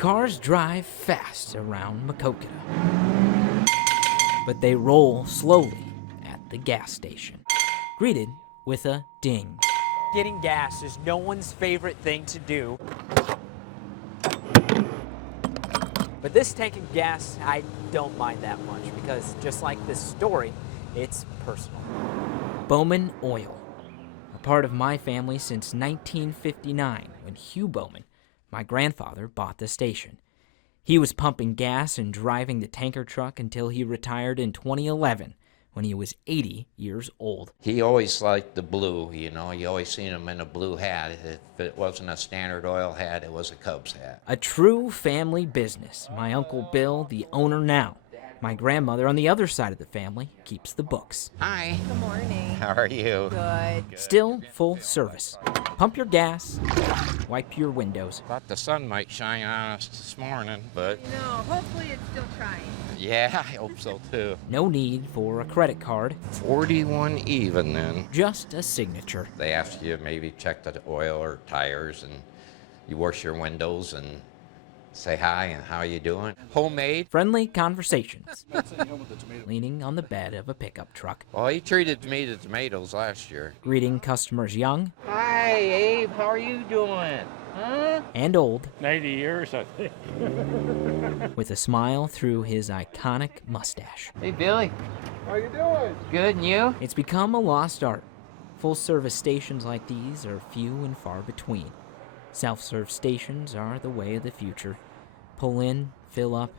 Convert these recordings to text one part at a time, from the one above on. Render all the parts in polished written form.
Cars drive fast around Maquoketa, but they roll slowly at the gas station, greeted with a ding. Getting gas is no one's favorite thing to do. But this tank of gas, I don't mind that much because just like this story, it's personal. Bowman Oil, a part of my family since 1959 when Hugh Bowman, my grandfather, bought the station. He was pumping gas and driving the tanker truck until he retired in 2011 when he was 80 years old. He always liked the blue, you know. You always seen him in a blue hat. If it wasn't a Standard Oil hat, it was a Cubs hat. A true family business. My Uncle Bill, the owner now. My grandmother on the other side of the family keeps the books. Hi. Good morning. How are you? Good. Still full service. Pump your gas, wipe your windows. Thought the sun might shine on us this morning, but No, hopefully it's still trying. yeah, I hope so too. No need for a credit card, 41 even then. just a signature. They ask you maybe check the oil or tires, and you wash your windows and say hi and how you doing. Homemade. Friendly conversations. Leaning on the bed of a pickup truck. Well, he treated me to tomatoes last year. Greeting customers young Hi, Abe. How are you doing? Huh? and old 90 years, I think. with a smile through his iconic mustache. Hey, Billy. How you doing? Good, and you? It's become a lost art. Full-service stations like these are few and far between. Self-serve stations are the way of the future. Pull in, fill up,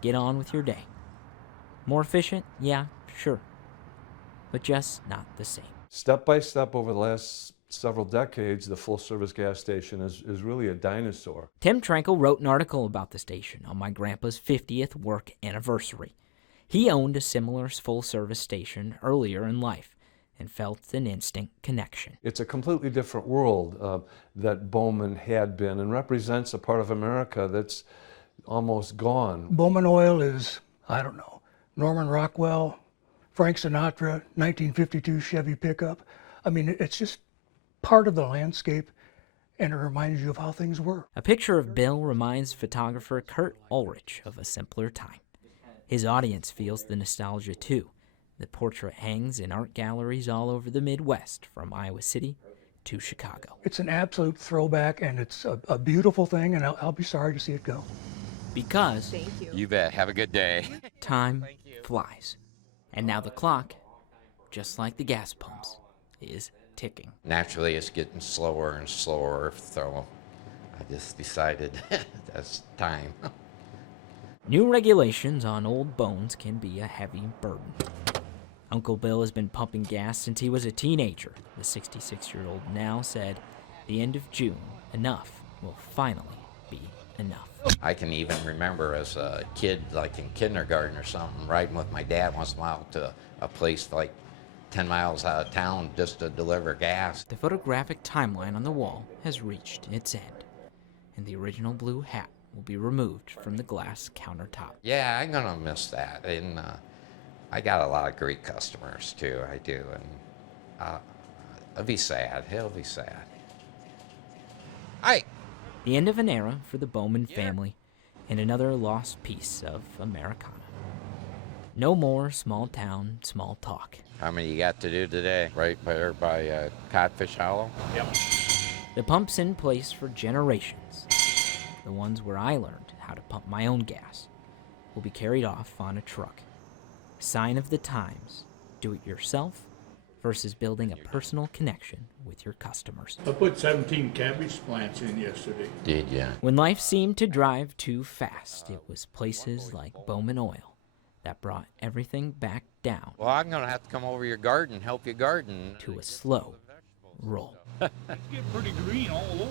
get on with your day. More efficient? Yeah, sure. But just not the same. Step by step over the last several decades, the full-service gas station is really a dinosaur. Tim Trankel wrote an article about the station on my grandpa's 50th work anniversary. He owned a similar full-service station earlier in life and felt an instant connection. It's a completely different world that Bowman had been and represents a part of America that's almost gone. Bowman Oil is, I don't know, Norman Rockwell, Frank Sinatra, 1952 Chevy pickup. I mean, it's just part of the landscape, and it reminds you of how things were. A picture of Bill reminds photographer Kurt Ulrich of a simpler time. His audience feels the nostalgia too. The portrait hangs in art galleries all over the Midwest, from Iowa City to Chicago. It's an absolute throwback, and it's a beautiful thing, and I'll be sorry to see it go. Because Thank you. You bet. Have a good day. time flies. And now the clock, just like the gas pumps, is ticking. Naturally, it's getting slower and slower, so I just decided that's time. New regulations on old bones can be a heavy burden. Uncle Bill has been pumping gas since he was a teenager. The 66-year-old now said, the end of June, enough will finally be enough. I can even remember as a kid, like in kindergarten or something, riding with my dad once in a while to a place like 10 miles out of town just to deliver gas. The photographic timeline on the wall has reached its end, and the original blue hat will be removed from the glass countertop. Yeah, I'm gonna miss that, and I got a lot of great customers too. I do, and it'll be sad. He'll be sad. Hi. The end of an era for the Bowman family, and another lost piece of Americana. No more small town, small talk. How many you got to do today? Right there by Codfish Hollow? Yep. The pumps in place for generations, the ones where I learned how to pump my own gas, will be carried off on a truck. Sign of the times, do it yourself versus building a personal connection with your customers. I put 17 cabbage plants in yesterday. Did ya? When life seemed to drive too fast, it was places like Bowman Oil that brought everything back down Well, I'm gonna have to come over your garden, help you garden. to a slow roll. It's getting pretty green all over.